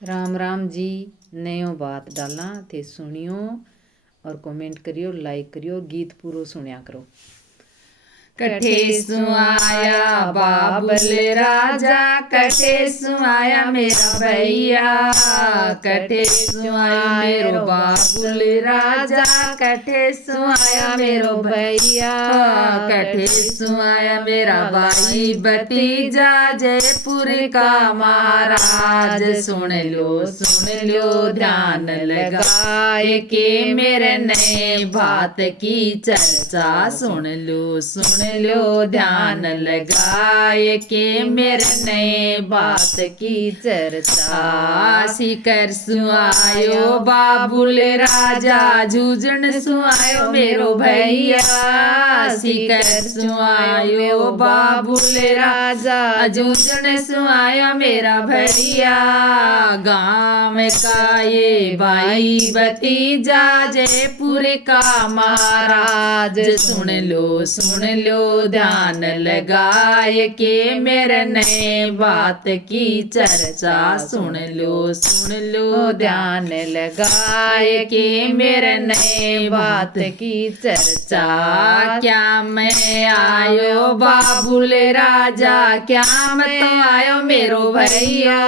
राम राम जी। नयो बात डाला थे सुनियो और कमेंट करियो, लाइक करियो, गीत पूरो सुनिया करो। कठे सुआया बाबुल राजा, कठे सुआया मेरा भैया, कठे सुआया मेरो बाबुल राजा, कठे सुआया मेरो भैया, कठे सुआया मेरा भाई भतीजा जयपुर का महाराज। सुन लो ध्यान लगाए के मेरे नए बात की चर्चा। सुन लो ध्यान लगाए के मेरे नए बात की चर्चा। शिकर सुआयो बाबुल राजा, जूझन सुआयो मेरो भैया, शिकर सुआयो बाबुल राजा, जूझन सुआयो मेरा भैया। गाँव का ये भाई भतीजा जयपुर का महाराज। सुन लो ध्यान लगाए के मेरे नए बात की चर्चा। सुन लो ध्यान लगाए के मेरे नए बात की चर्चा। क्या मैं आयो बाबुल राजा, क्या मैं तो आयो मेरो भैया,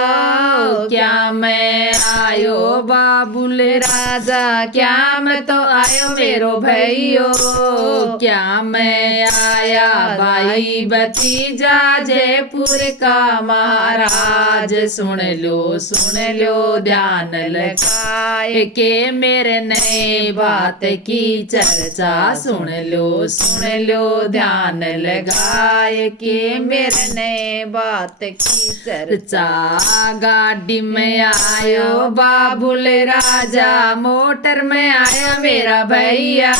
क्या मैं आयो बाबुल राजा, क्या मैं तो आयो मेरो भैयो, क्या मैं आया भाई भतीजा जयपुर का महाराज। सुन लो ध्यान लगाए के मेरे नए बात की चर्चा। सुन लो ध्यान लगाए के मेरे नए बात की चर्चा। गाड़ी में आयो बाबुल राजा, मोटर में आया मेरा भैया,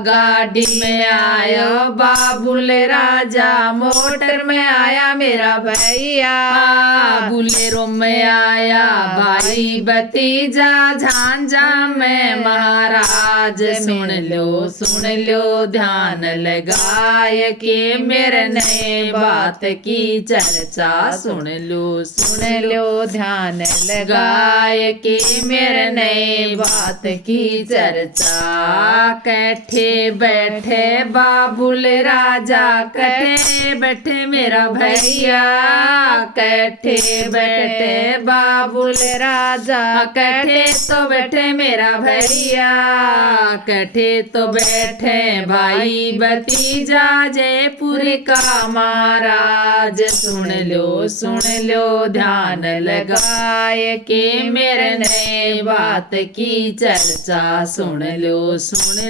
गाड़ी में आयो बाबुल राजा, मोटर में आया मेरा भैया, बुलेरो में आया भाई भतीजा, झांझा में महाराज। सुन लो ध्यान लगाए के मेरे नए बात की चर्चा। सुन लो ध्यान लगाए के मेरे नए बात की चर्चा। कठे बैठे बाबुल राजा, कठे बैठे मेरा भैया, कठे बैठे बाबुल राजा, कठे तो बैठे मेरा भैया, कठे तो बैठे भाई भतीजा जयपुर का महाराज। सुन लो ध्यान लगाए के मेरे नए बात की चर्चा। सुन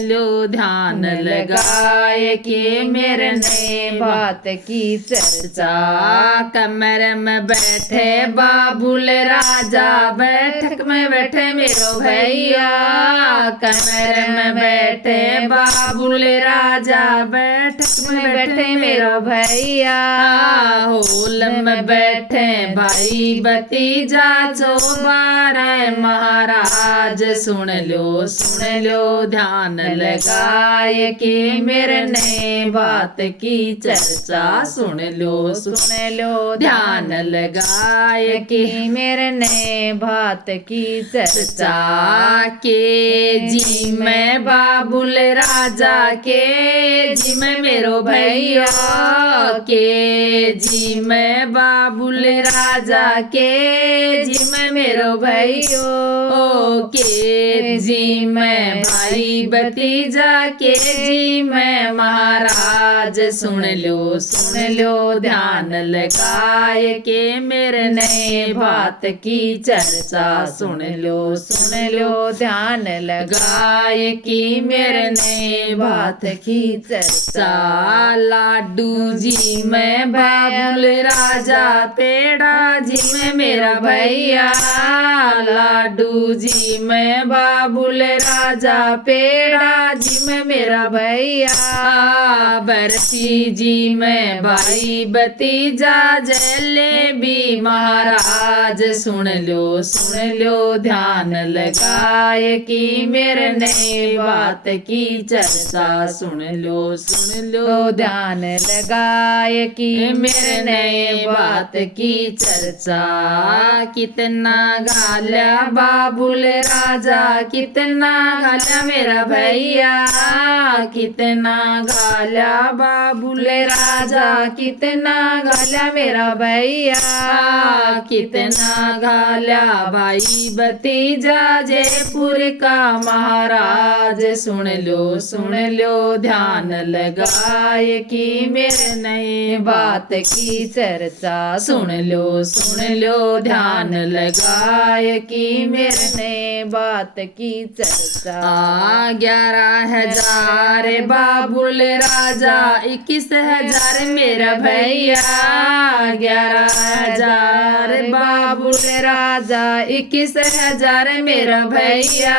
लो ध्यान लगाए के मेरे नए बात की चर्चा। कमर में बैठे बाबुल राजा, बैठक में बैठे मेरो भैया, कमर में बैठे बाबुल राजा, बैठक में बैठे मेरो भैया, होल में बैठे भाई भतीजा चौबारे महाराज। सुन लो ध्यान लगाए के मेरे नए बात की चर्चा। सुन लो ध्यान लगाए के मेरे नए बात की चर्चा। के जी में बाबुल राजा, के जी में मेरो भैया, के जी में बाबुल राजा, के जी में मेरो भैयो, के जी में भाई भतीजा, के जी में महाराज। सुन लो ध्यान लगाए के मेरे नए बात की चर्चा। सुन लो ध्यान लगाए कि मेरे नए बात की चर्चा। लाडू जी में बाबुल राजा, पेड़ा जी में मेरा भैया, लाडू जी में बाबुल बाबुल राजा पेड़ा जी में मेरा भैया बरसी जी में भाई भतीजा जलेबी महाराज सुन लो ध्यान लगाए कि मेरे नए बात की चर्चा सुन लो ध्यान लगाए कि मेरे नए बात की चर्चा कितना गाल्या बाबुल राजा कितना गाल्या मेरा भैया कितना गाल्या बाबुल राजा कितना गाल्या मेरा भैया कितना गाल्या भाई भतीजा जयपुर का महाराज सुन लो ध्यान लगाए कि मेरे नए बात की चर्चा सुन लो ध्यान लगाए कि मेरे ने बात की चर्चा 11,000 बाबुल राजा 21,000 मेरा भैया 11,000 बाबुल राजा 21,000 मेरा भैया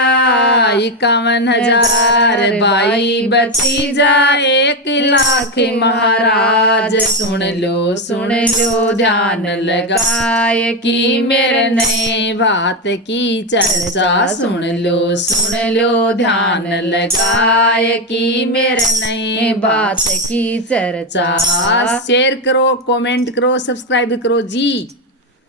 51,000 भाई भतीजा 1,00,000 महाराज सुन लो ध्यान लगाए कि मेरे नए बात की चर्चा सुन लो ध्यान लगाए कि मेरे नए बात की चर्चा शेयर करो कमेंट करो सब्सक्राइब करो जी।